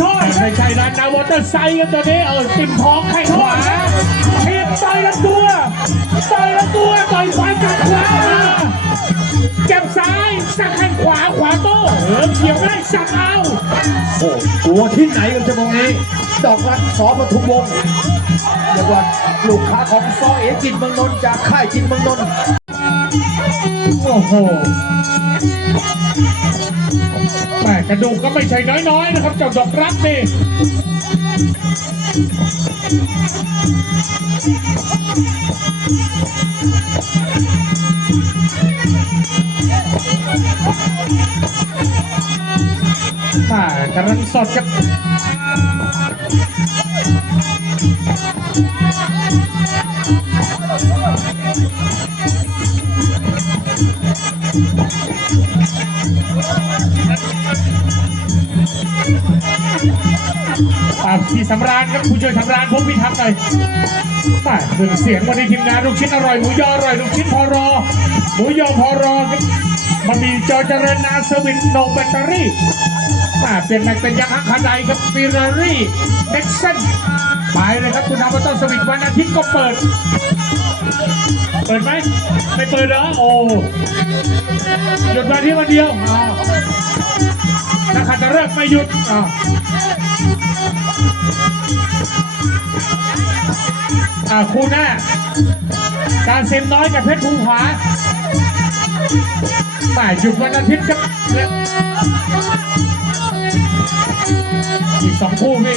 ชอบไม่ใช่ร้านนาวอเตอร์ไซค์กันตัวนี้เออติ่มท้องไข่ขวาเทียบต่อยลำตัวต่อยลำตัวต่อยขวากับขวาเจ็บซ้ายสักแข้งขวาขวาโต้เออเกี่ยวได้สักเอาโอ้กลัวที่ไหนกันจะมองนี้ดอกรักสอปทุมวงเรียกว่าลูกค้าของซอเอจินเมืองนนท์จากค่ายจินเมืองนนท์ โอ้โหแม่กระดูกก็ไม่ใช่น้อยๆนะครับเจ้าดอกรักนี่มากำลังสดครับ พี่สำราญครับผู้ช่วยสำราญพงพิทักษ์หน่อยมาเครื่งเสียงวันนี้ทีมงานลูกชิ้นอร่อยหมูยออร่อยลูกชิ้นพอรอหมูยอพอรอมันมีจอเจริญนาเซอร์วิสโนแบตเตอรี่มาเป็นแม็กเป็นยังฮักคาไดครับฟิรารี่เน็กซันไปเลยครับคุณทำมาต้นสวิตวันอาทิตย์ก็เปิด เปิดไหมไม่เปิดเหรอโอ้หยุดวันที่วันเดียว อ้าวนักขัตฤกษ์ไม่หยุดอ้าวอ่าคู่หน้า การเซ็นน้อยกับเพชรภูผามาหยุดวันอาทิตย์ครับและอีกสองคู่พี่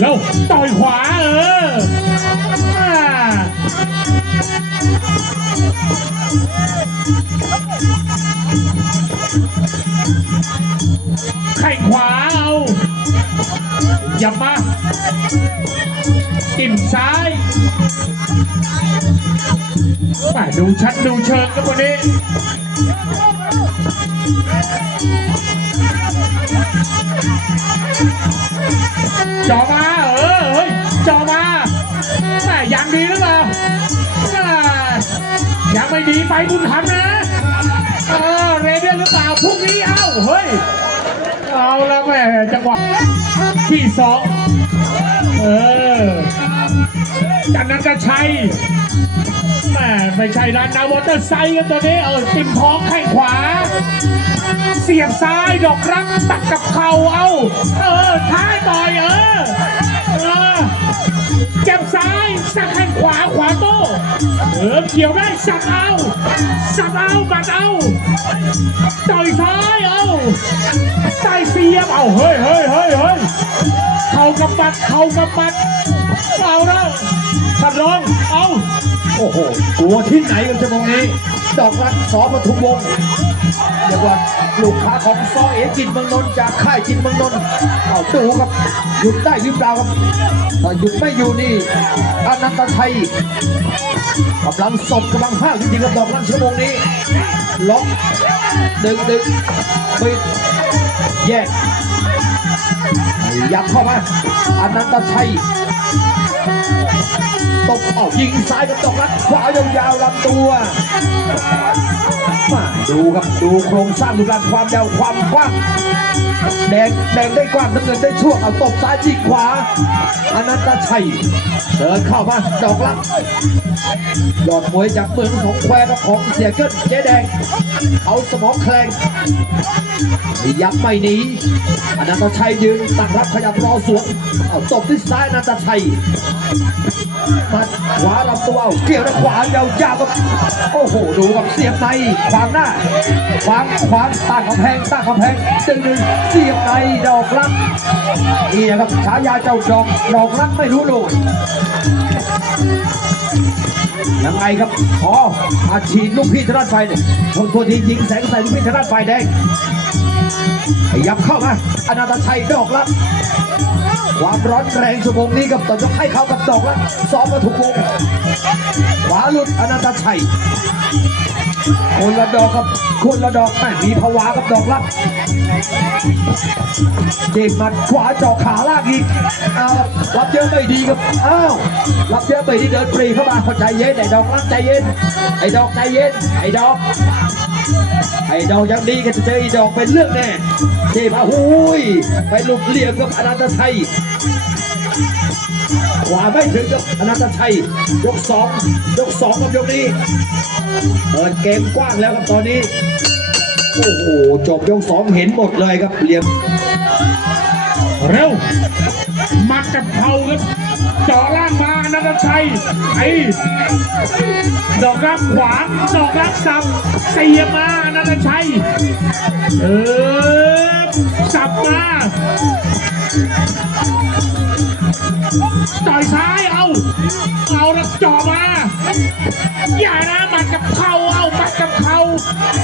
แล้วต่อยขวาเอออ่าไข่ขวาเอาอย่ามาติ่มซ้ายมาดูชัดดูเชิงครับวันนี้ จอมาเออเฮ้ยจอมาแม่ยังดีหรือเปล่ายังไม่ดีไปบุญธรรมนะเออเรเดียนหรือเปล่าพรุ่งนี้เอ้าเฮ้ยเอาแล้วแม่จังหวะที่สองเออจันนันจะชัยแม่ไม่ใช่ร้านนาวอเตอร์ไซค์กันตัวนี้เออติมท้องแข้งขวา เสียบซ้ายดอกรักตัดกับเข่าเอาเออท้ายต่อยเออเออเจ็บซ้ายสักแข้งขวาขวาโต้เออเกี่ยวได้สับเอาสับเอาบัดเอาต่อยซ้ายเอาใส่เสียบเอาเฮ้ยเฮ้ยเฮ้ยเฮ้ยเข่ากับบัดเข่ากับบัดเอาแล้วขัดร้องเอาโอ้โหกลัวที่ไหนกันจะมองนี้ ดอกรักสอปทุมวงเรียกว่าลูกค้าของซอเอจินเมืองนนท์จากค่ายจินเมืองนนท์เอาดูครับหยุดได้หรือเปล่าครับถ้าหยุดไม่อยู่นี่อนันตชัยกำลังสดกำลังห้าวจริงๆกับดอกรักชั่วโมงนี้ล็อกดึงดึงปิดแยกยับเข้ามาอนันตชัย ตบออกยิงซ้ายกับตกรัดขวายาวๆลำตัวมาดูครับดูโครงสร้างดูการความยาวความกว้างแดงแดงได้กว้างน้ำเงินได้ช่วงเอาตบซ้ายจีกขวาอนันตชัยเดินเข้ามาดอกลัก ยอดมวยจากเมืองสองแควกับของเสียเกินเจ๊แดง เขาสมองแคลงยับไม่หนีอนันตชัยยืนตั้งรับขยับรอสวนเอาตบที่ซ้ายอนันตชัยมัดขวาลำตัวเอาเกี่ยวด้วยขวายาวๆกับโอ้โหดูกับเสียบในขวางหน้าขวางขวางตั้งกำแพงตั้งกำแพงดึงดึงเสียบในดอกรักนี่ครับฉายาเจ้าดอกดอกรักไม่รู้โลก ยังไงครับอ๋ออาฉีดลูกพี่ธนาไฟเนี่ยทนตัวทียิงแสงใส่ลูกพี่ธนาไฟแดงขยับเข้ามาอนาตชัยดอกละความร้อนแรงชั่วโมงนี้กับต่อยกให้เขากับดอกละซ้อมมาถูกวงขวาหลุดอนาตชัย คนละดอกครับคนละดอกแม่มีภาวะกับดอกรับเจ็บมัดขวาจาะขาลากอีกเอารับเยอะไม่ดีครับอ้าวรับเยอะไม่ดีเดินปรีเข้ามาใจเย็นไอ้ดอกรับใจเย็นไอ้ดอกใจเย็นไอ้ดอกไอ้ดอกยังดีกันจะเจอไอ้ดอกเป็นเรื่องแน่เจ็บอะหุยไปหลุดเหลี่ยมกับอนันตชัย ขวาไม่ถึงยกอนันตชัย ยกสองยกสองกับยกนี้เปิดเกมกว้างแล้วครับตอนนี้ โอ้โห จบยกสองเห็นหมดเลยครับเหลี่ยม เร็วมัดกับเข่าครับจ่อล่างมาอนันตชัยไอ้ดอกรับขวาดอกรับสับเสียมาอนันตชัยเออสับมา ต่อยซ้ายเอาเอาแล้วจ่อมา อย่านะหมัดกับเข่าเอาหมัดกับเข่า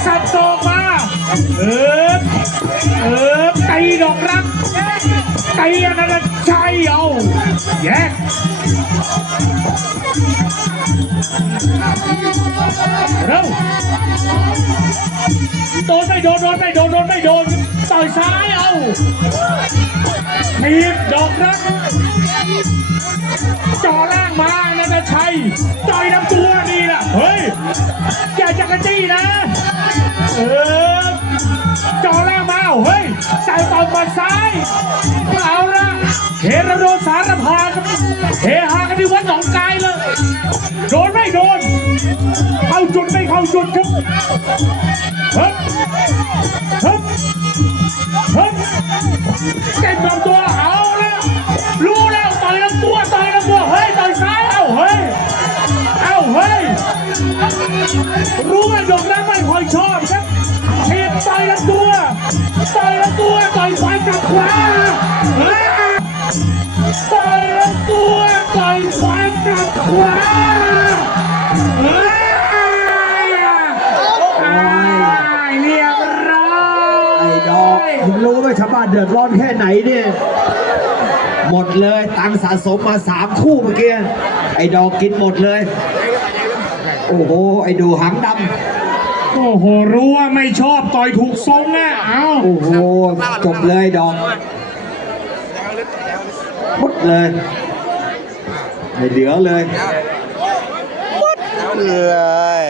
สับตอกมาเออเออตีดอกรักตีอนันตชัยเอาแยกเร็วโดนไม่โดนโดนไม่โดนโดนไม่โดนต่อยซ้ายเอาทีบดอกรักจอล่างมานันตชัยต่อยลำตัวนี่แหละเฮ้ย อย่าจักรจี้นะ เออ จอล่างมาเฮ้ยใส่ต่อยหมัดซ้ายเอาละเฮระโดนสารพาครับเฮฮากันที่วัดหนองกายเลย โดนไม่โดน เข้าจุดไม่เข้าจุดครับฮ้ยเฮ้ยเฮ้ยเต็มลำตัวเอาล้ว รู้ว่าดอกนั้นไม่ค่อยชอบครับเทียบต่อยลำตัวต่อยลำตัวต่อยขวากับขวาอ่าต่อยลำตัวต่อยขวากับขวาอ่าอ่าเรียบร้อยไอ้ดอกมึงรู้ไหมชาวบ้านเดือดร้อนแค่ไหนเนี่ยหมดเลย ตังสะสมมาสามคู่เมื่อกี้ไอ้ดอกกินหมดเลย โอ้โห ไอ้ดูหางดโอ้โหรู้ว่าไม่ชอบต่อยถูกทรงอะเอ้าำโอ้โห จบเลยดอกหมดเลยไม่เหลือเลย เลย